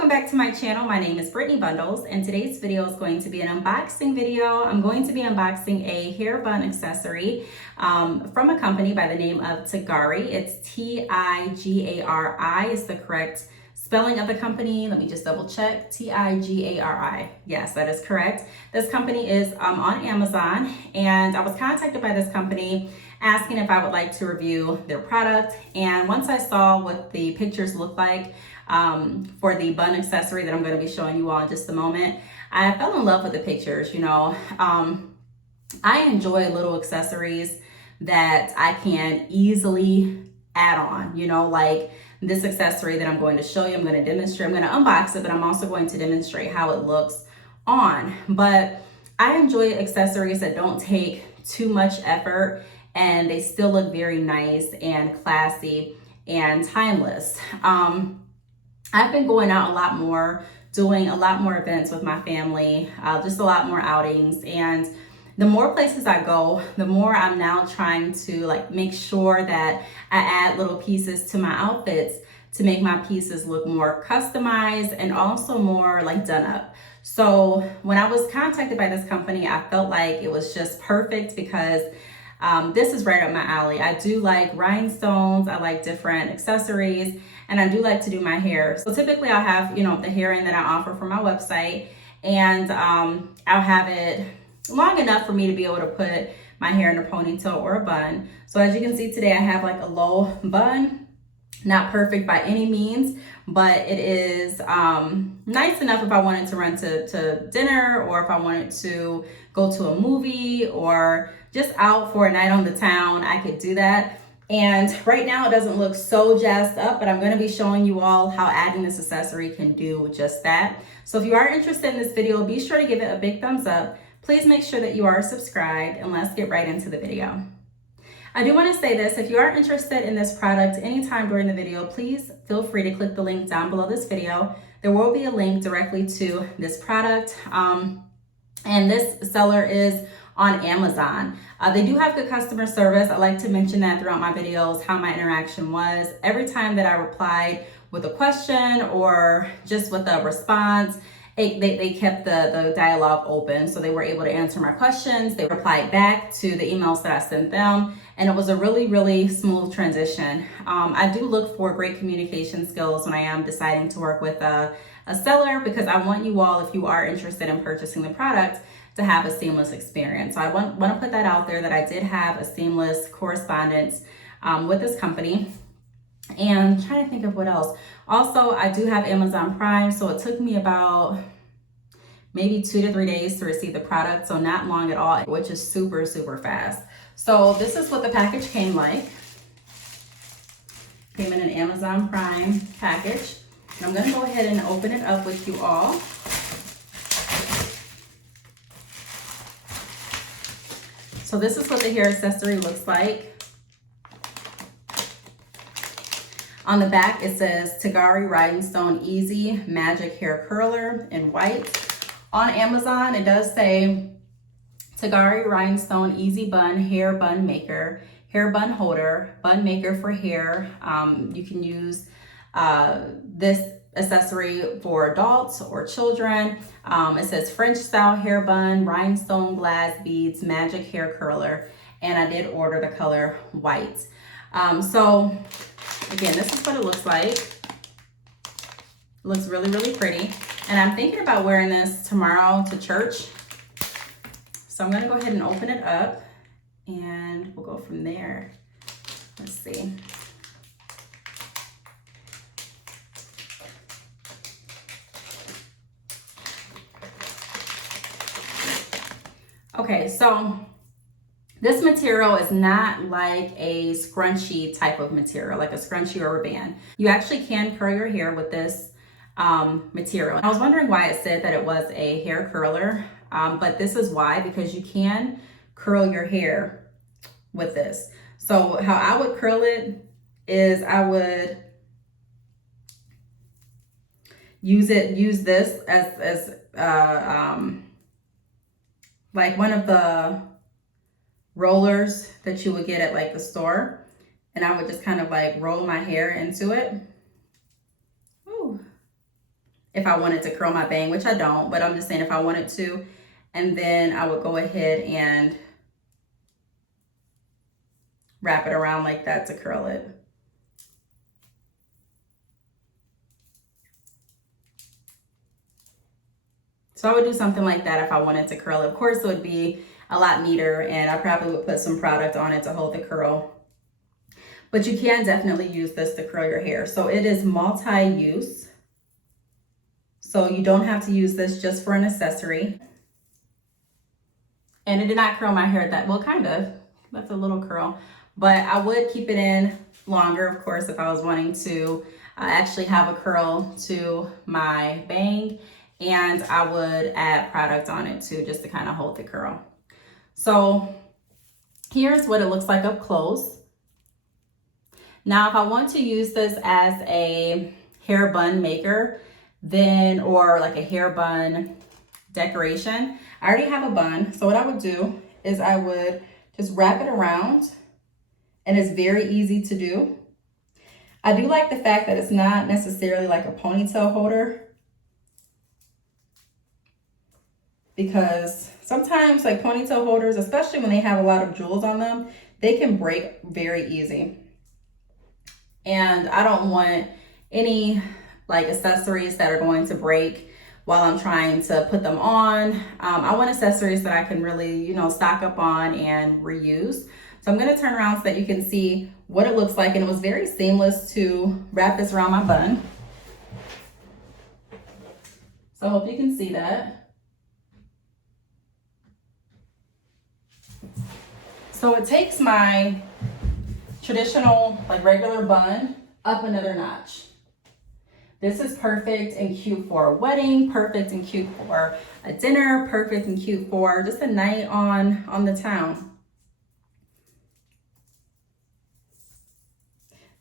welcome back to my channel. My name is Brittney Bundles, and today's video is going to be an unboxing video. I'm going to be unboxing a hair bun accessory from a company by the name of TIGARI. It's T-I-G-A-R-I is the correct spelling of the company. Let me just double check. T-I-G-A-R-I. Yes, that is correct. This company is on Amazon, and I was contacted by this company asking if I would like to review their product. And once I saw what the pictures look like for the bun accessory that I'm going to be showing you all in just a moment, I fell in love with the pictures. You know, I enjoy little accessories that I can easily add on, you know, like this accessory that I'm going to show you. I'm going to demonstrate, I'm going to unbox it, but I'm also going to demonstrate how it looks on. But I enjoy accessories that don't take too much effort and they still look very nice and classy and timeless. I've been going out a lot more, doing a lot more events with my family, just a lot more outings. And the more places I go, the more I'm now trying to like make sure that I add little pieces to my outfits to make my pieces look more customized and also more like done up. So when I was contacted by this company, I felt like it was just perfect because this is right up my alley. I do like rhinestones, I like different accessories, and I do like to do my hair. So typically I'll have, you know, the hair in that I offer from my website, and I'll have it long enough for me to be able to put my hair in a ponytail or a bun. So as you can see today, I have like a low bun, not perfect by any means, but it is nice enough if I wanted to run to dinner, or if I wanted to go to a movie or just out for a night on the town, I could do that. And right now it doesn't look so jazzed up, but I'm going to be showing you all how adding this accessory can do just that. So if you are interested in this video, be sure to give it a big thumbs up. Please make sure that you are subscribed, and let's get right into the video. I do want to say this: if you are interested in this product anytime during the video, please feel free to click the link down below this video. There will be a link directly to this product. And this seller is on Amazon. They do have good customer service. I like to mention that throughout my videos, how my interaction was. Every time that I replied with a question or just with a response, they kept the dialogue open. So they were able to answer my questions. They replied back to the emails that I sent them. And it was a really, really smooth transition. I do look for great communication skills when I am deciding to work with a seller, because I want you all, if you are interested in purchasing the product, to have a seamless experience. So I want to put that out there, that I did have a seamless correspondence with this company. And I'm trying to think of what else. Also, I do have Amazon Prime, so it took me about maybe 2 to 3 days to receive the product, so not long at all, which is super, super fast. So this is what the package came like. Came in an Amazon Prime package. And I'm gonna go ahead and open it up with you all. So this is what the hair accessory looks like. On the back, it says TIGARI Rhinestone Easy Magic Hair Curler in white. On Amazon, it does say TIGARI Rhinestone Easy Bun Hair Bun Maker, Hair Bun Holder, Bun Maker for hair. You can use this accessory for adults or children. It says French style hair bun, rhinestone glass beads, magic hair curler, and I did order the color white. So again, this is what it looks like. It looks really, really pretty. And I'm thinking about wearing this tomorrow to church. So I'm gonna go ahead and open it up and we'll go from there. Let's see. Okay, so this material is not like a scrunchie type of material, like a scrunchie or a band. You actually can curl your hair with this material. I was wondering why it said that it was a hair curler, but this is why, because you can curl your hair with this. So how I would curl it is I would use this as like one of the rollers that you would get at like the store, and I would just kind of like roll my hair into it. Ooh. if I wanted to curl my bang, which I don't, but I'm just saying if I wanted to. And then I would go ahead and wrap it around like that to curl it. So I would do something like that if I wanted to curl it. Of course, it would be a lot neater, and I probably would put some product on it to hold the curl. But you can definitely use this to curl your hair. So it is multi-use. So you don't have to use this just for an accessory. And it did not curl my hair that well, kind of. That's a little curl. But I would keep it in longer, of course, if I was wanting to actually have a curl to my bang. And I would add product on it too, just to kind of hold the curl. So here's what it looks like up close. Now, if I want to use this as a hair bun maker, then, or like a hair bun decoration, I already have a bun. So what I would do is I would just wrap it around, and it's very easy to do. I do like the fact that it's not necessarily like a ponytail holder, because sometimes like ponytail holders, especially when they have a lot of jewels on them, they can break very easy. And I don't want any like accessories that are going to break while I'm trying to put them on. I want accessories that I can really, you know, stock up on and reuse. So I'm gonna turn around so that you can see what it looks like. And it was very seamless to wrap this around my bun. So I hope you can see that. So it takes my traditional, like regular bun up another notch. This is perfect and cute for a wedding, perfect and cute for a dinner, perfect and cute for just a night on the town.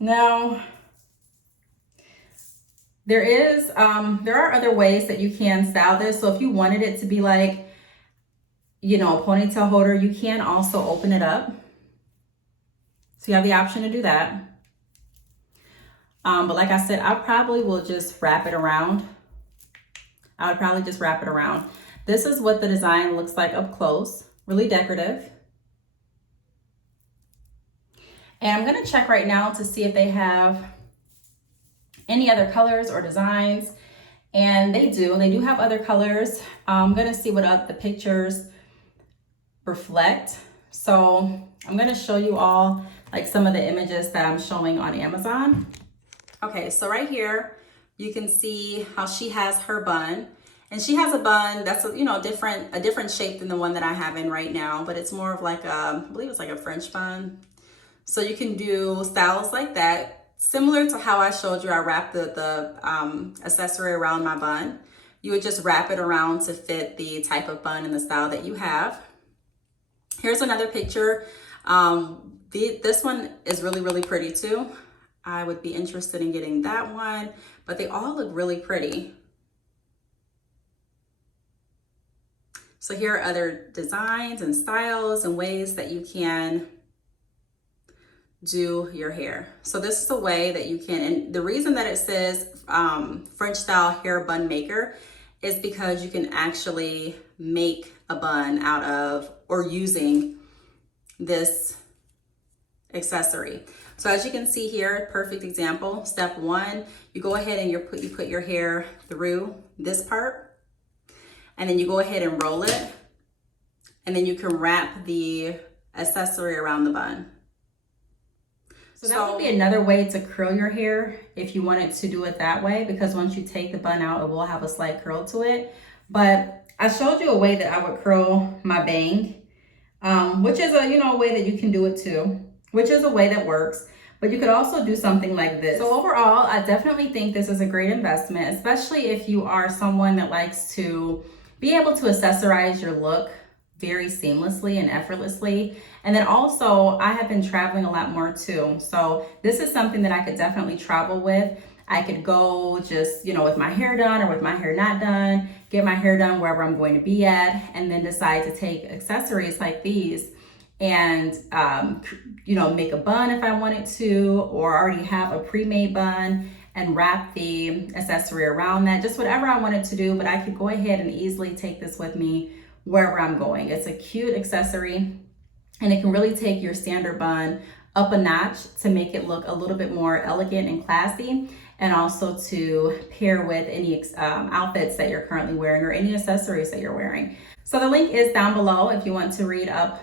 Now, there are other ways that you can style this. So if you wanted it to be like, you know, a ponytail holder, you can also open it up. So you have the option to do that. But like I said, I probably will just wrap it around. I would probably just wrap it around. This is what the design looks like up close, really decorative. And I'm gonna check right now to see if they have any other colors or designs. And they do have other colors. I'm gonna see what the pictures reflect. So I'm gonna show you all like some of the images that I'm showing on Amazon. Okay, so right here, you can see how she has her bun. And she has a bun that's a different shape than the one that I have in right now, but it's more of like I believe it's like a French bun. So you can do styles like that, similar to how I showed you. I wrapped the accessory around my bun. You would just wrap it around to fit the type of bun and the style that you have. Here's another picture. This one is really, really pretty too. I would be interested in getting that one, but they all look really pretty. So here are other designs and styles and ways that you can do your hair. So this is a way that you can, and the reason that it says French style hair bun maker is because you can actually make a bun out of or using this accessory. So as you can see here, perfect example. Step one, you go ahead and you put your hair through this part, and then you go ahead and roll it, and then you can wrap the accessory around the bun. So that would be another way to curl your hair if you wanted to do it that way, because once you take the bun out, it will have a slight curl to it. But I showed you a way that I would curl my bang, which is a way that you can do it too, which is a way that works. But you could also do something like this. So overall, I definitely think this is a great investment, especially if you are someone that likes to be able to accessorize your look very seamlessly and effortlessly. And then also, I have been traveling a lot more too. So this is something that I could definitely travel with. I could go just, with my hair done or with my hair not done, get my hair done wherever I'm going to be at, and then decide to take accessories like these and, make a bun if I wanted to, or already have a pre-made bun and wrap the accessory around that, just whatever I wanted to do, but I could go ahead and easily take this with me wherever I'm going. It's a cute accessory, and it can really take your standard bun up a notch to make it look a little bit more elegant and classy, and also to pair with any outfits that you're currently wearing or any accessories that you're wearing. So the link is down below if you want to read up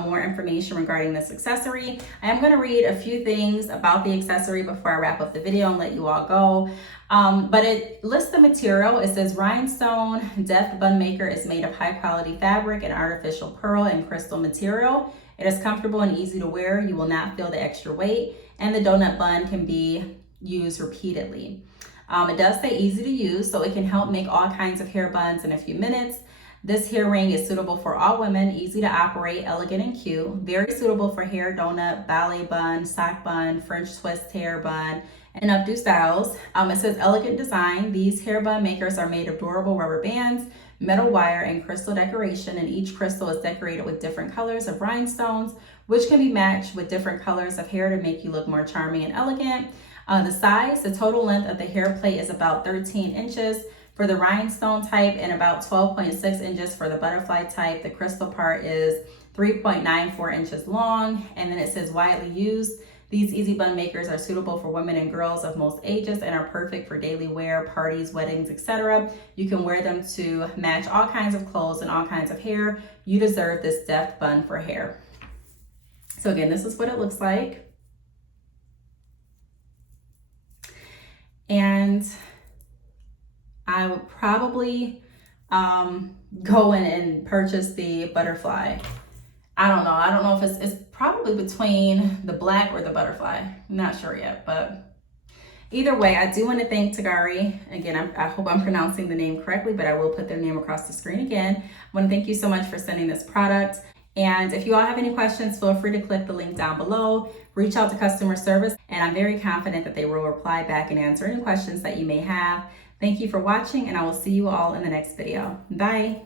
more information regarding this accessory. I am going to read a few things about the accessory before I wrap up the video and let you all go. But it lists the material. It says rhinestone deft bun maker is made of high quality fabric and artificial pearl and crystal material. It is comfortable and easy to wear. You will not feel the extra weight, and the donut bun can be used repeatedly. It does say easy to use, so it can help make all kinds of hair buns in a few minutes. This hair ring is suitable for all women, easy to operate, elegant and cute. Very suitable for hair donut, ballet bun, sock bun, French twist hair bun, and updo styles. It says elegant design. These hair bun makers are made of durable rubber bands, metal wire, and crystal decoration, and each crystal is decorated with different colors of rhinestones, which can be matched with different colors of hair to make you look more charming and elegant. The total length of the hair plate is about 13 inches for the rhinestone type and about 12.6 inches for the butterfly type. The crystal part is 3.94 inches long, and then it says widely used. These easy bun makers are suitable for women and girls of most ages and are perfect for daily wear, parties, weddings, etc. You can wear them to match all kinds of clothes and all kinds of hair. You deserve this deft bun for hair. So again, this is what it looks like. And I would probably go in and purchase the butterfly. I don't know if it's probably between the black or the butterfly. I'm not sure yet, but either way, I do want to thank TIGARI. Again, I hope I'm pronouncing the name correctly, but I will put their name across the screen again. I want to thank you so much for sending this product. And if you all have any questions, feel free to click the link down below, reach out to customer service, and I'm very confident that they will reply back and answer any questions that you may have. Thank you for watching, and I will see you all in the next video. Bye.